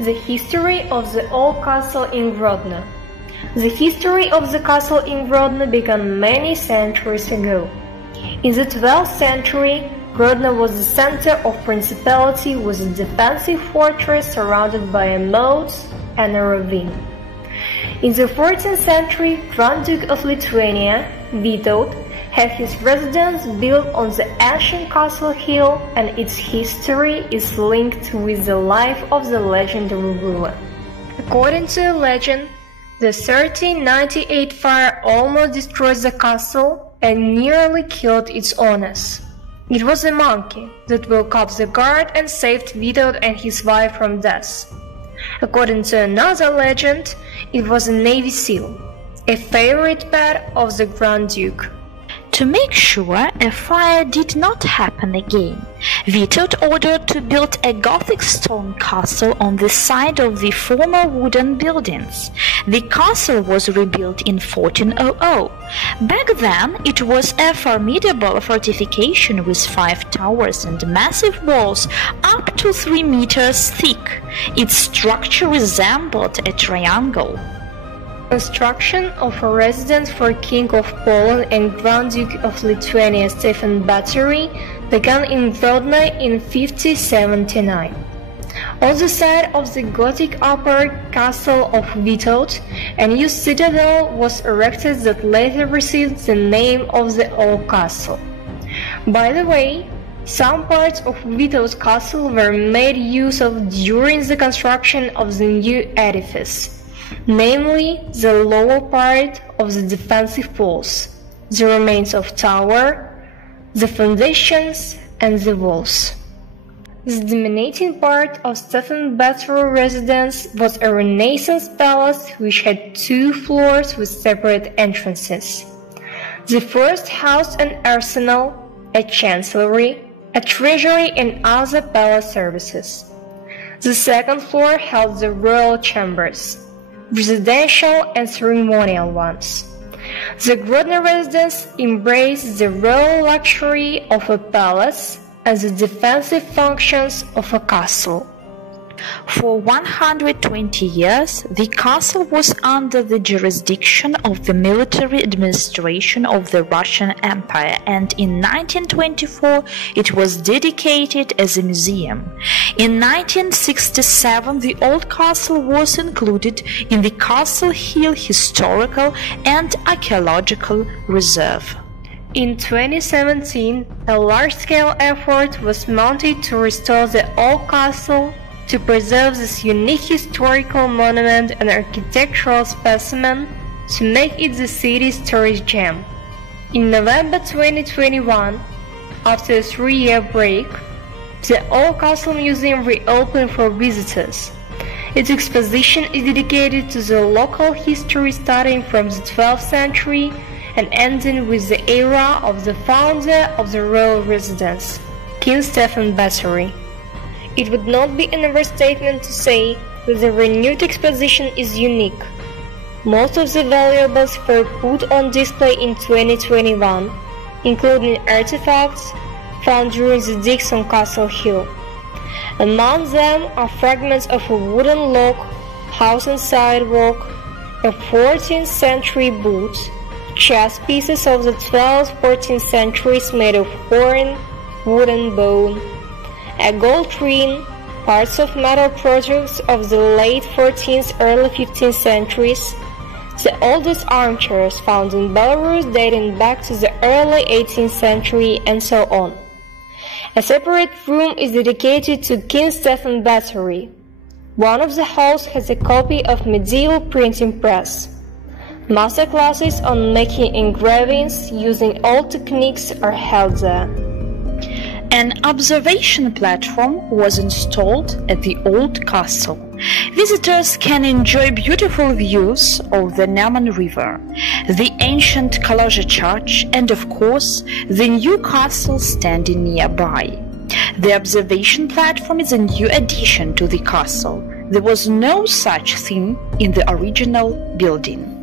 The history of the Old Castle in Grodno. The history of the castle in Grodno began many centuries ago. In the 12th century, Grodno was the center of principality with a defensive fortress surrounded by a moat and a ravine. In the 14th century, Grand Duke of Lithuania, Vytautas, had his residence built on the ancient castle hill, and its history is linked with the life of the legendary ruler. According to a legend, the 1398 fire almost destroyed the castle and nearly killed its owners. It was a monkey that woke up the guard and saved Vytautas and his wife from death. According to another legend, it was a Navy SEAL, a favorite pet of the Grand Duke. To make sure a fire did not happen again, Vytautas ordered to build a Gothic stone castle on the site of the former wooden buildings. The castle was rebuilt in 1400. Back then, it was a formidable fortification with 5 towers and massive walls up to 3 meters thick. Its structure resembled a triangle. Construction of a residence for King of Poland and Grand Duke of Lithuania Stefana Batorия began in Grodno in 1579. On the site of the Gothic upper castle of Vytautas, a new citadel was erected that later received the name of the Old Castle. By the way, some parts of Vytautas castle were made use of during the construction of the new edifice, namely the lower part of the defensive walls, the remains of tower, the foundations, and the walls. The dominating part of Stefana Batoria's residence was a Renaissance palace which had 2 floors with separate entrances. The first housed an arsenal, a chancellery, a treasury, and other palace services. The second floor held the royal chambers, residential and ceremonial ones. The Grodno residence embraced the royal luxury of a palace and the defensive functions of a castle. For 120 years, the castle was under the jurisdiction of the military administration of the Russian Empire, and in 1924 it was dedicated as a museum. In 1967, the old castle was included in the Castle Hill Historical and Archaeological Reserve. In 2017, a large-scale effort was mounted to restore the old castle, to preserve this unique historical monument and architectural specimen, to make it the city's tourist gem. In November 2021, after a 3-year break, the Old Castle Museum reopened for visitors. Its exposition is dedicated to the local history starting from the 12th century and ending with the era of the founder of the royal residence, King Stefana Batorия. It would not be an overstatement to say that the renewed exposition is unique. Most of the valuables were put on display in 2021, including artifacts found during the digs on Castle Hill. Among them are fragments of a wooden log, house and sidewalk, a 14th century boot, chess pieces of the 12th-14th centuries made of horn, wood and bone, a gold ring, parts of metal products of the late 14th, early 15th centuries, the oldest armchairs found in Belarus dating back to the early 18th century, and so on. A separate room is dedicated to King Stefana Batorия. One of the halls has a copy of medieval printing press. Master classes on making engravings using old techniques are held there. An observation platform was installed at the old castle. Visitors can enjoy beautiful views of the Neman River, the ancient Kaloja Church, and of course, the new castle standing nearby. The observation platform is a new addition to the castle. There was no such thing in the original building.